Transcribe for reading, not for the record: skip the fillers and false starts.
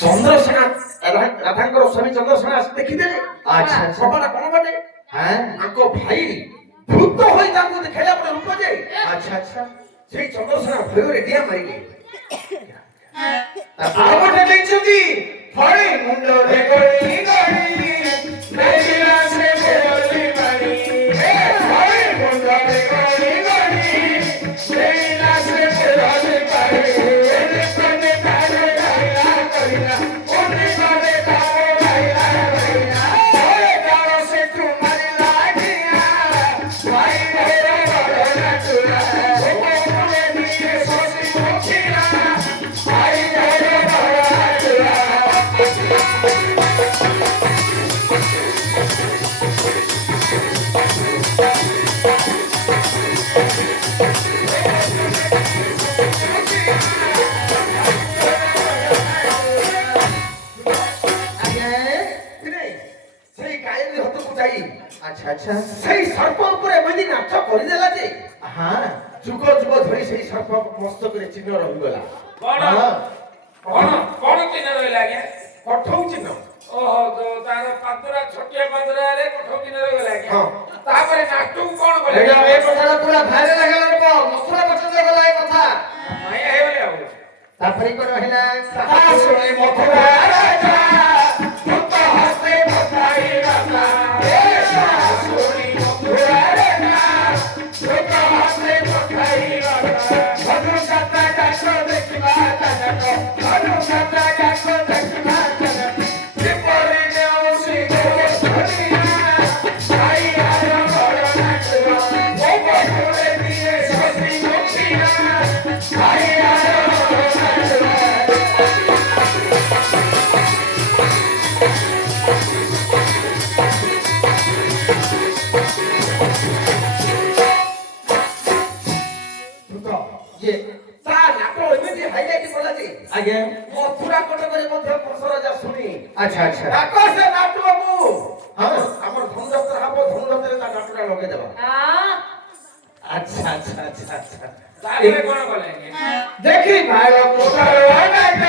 ଚନ୍ଦ୍ରସେନା ରାଧାଙ୍କର ସ୍ୱାମୀ ଚନ୍ଦ୍ରସେନା ଆସି ଦେଖିଦେଲେ। ଆଚ୍ଛା ଆଚ୍ଛା ସଭାଟା କଣ ବାଟେ ତାଙ୍କ ଭାଇ ଭୂତ ହୋଇ ତାଙ୍କୁ ଦେଖେଇଲା ପରେ ରୂପ ଯେ ଆଚ୍ଛା ଆଚ୍ଛା ସେଇ ଚନ୍ଦ୍ରସେନା ଭୟରେ ଡିଆ ମାରିଲେ। ଆଉ ଗୋଟେ ଦେଖିଛନ୍ତି ଫଳି ମୁଣ୍ଡରେ ଗଳି ଗଳି ଦେଖିଲା ସେ ବେଲି ମାରି ଫଳି ମୁଣ୍ଡରେ ଗଳି ଗଳି ଦେଖିଲା ସେ ବେଲି ମାରି ଏନେ ତାରେ ଗାଇଲା କରିଲା ଓନେ ବାରେ ତାରେ ଗାଇଲା କରିଲା ଓଏ ତାର ସେ ତୁମାରି ଲାଗିଆ ଭାଇ ମୋର ବଡ଼ ନାଚୁରା ଓ କୋରେ ଦିଏ ସସି ମୁଖିଲା ଭାଇ ମୋର ବଡ଼ ନାଚୁରା ସେଇ ଗାୟତ୍ରୀ ହତକୁ ଯାଇ ଆଚ୍ଛା ଆଚ୍ଛା ସେଇ ସର୍ପ ଉପରେ ଏମିତି ନାଚ କରିଦେଲା ଯେ ହଁ ଯୁଗ ଯୁଗ ଧରି ସେଇ ସର୍ପ ମସ୍ତକରେ ଚିହ୍ନ ରହିଗଲା। କଣ ହଁ କଣ କଣ ଚିହ୍ନ ରହିଲା ଆଜ୍ଞା? କଠଉ ଚିହ୍ନ। ଓହୋ ତାର ପାଦୁରା ଛୋଟିଆ ପାଦୁରାରେ କଠଉ ଚିହ୍ନ ରହିଗଲା ଆଜ୍ଞା। ହଁ। ତାପରେ ନାଟକୁ କଣ କଲେ? ଏଇଟା ଏ କଥାଟା ପୁରା ଭାଇରାଲ ହେଇଗଲା ଲୋକ ମଥୁରା ପର୍ଯ୍ୟନ୍ତ ଗଲା ଏ କଥା ମାୟା ହେଇଗଲେ ଆଉ। ତାପରେ କଣ ହେଲା ଶୁଣି ମଥୁରା ରାଜା ଭୂତ ହସ୍ତେ ଭସାଇ ରାଜା ଏ ଶୁଣି ମଥୁରା ରାଜା ଭୂତ ହସ୍ତେ ଭସାଇ ରାଜା ମଧୁ ଯାତ୍ରା ଯାକ ଦେଖିବା ଜାନକ ମଧୁ ଯାତ୍ରା ଯାକ ଦେଖିବା ଜାନକ କିପରି ନେଉସି ଗୋସରିଆ ଭାଇଆର ବଡ଼ ନାଚୁଆ ଓ ବଧୁରେ ଦିଏ ଶଶି ମୁଖିଆ ଭାଇଆର ବଡ଼ ନାଚୁଆ ଭୂତ ଇଏ ତା ନାଟ ଏମିତି ହାଇଲାଇଟ କଲା ଯେ ଆଜ୍ଞା ମଥୁରା କଟକରେ ମଧ୍ୟ କଂସ ରାଜା ଶୁଣି ଆଚ୍ଛା ଆଚ୍ଛା ଡାକ ସେ ନାଟ ବାବୁ। ହଁ। ଆମର ଧନୁଯାତ୍ରା ହବ, ଧନୁଯାତ୍ରାରେ ତା ନାଟଟା ଲଗେଇଦେବା। ଆଚ୍ଛା ଆଚ୍ଛା ଆଚ୍ଛା ଆଚ୍ଛା ତାପରେ କଣ କଲେ ଆଜ୍ଞା? ଦେଖି ଭାଇ ପୁତ୍ର ନାଟ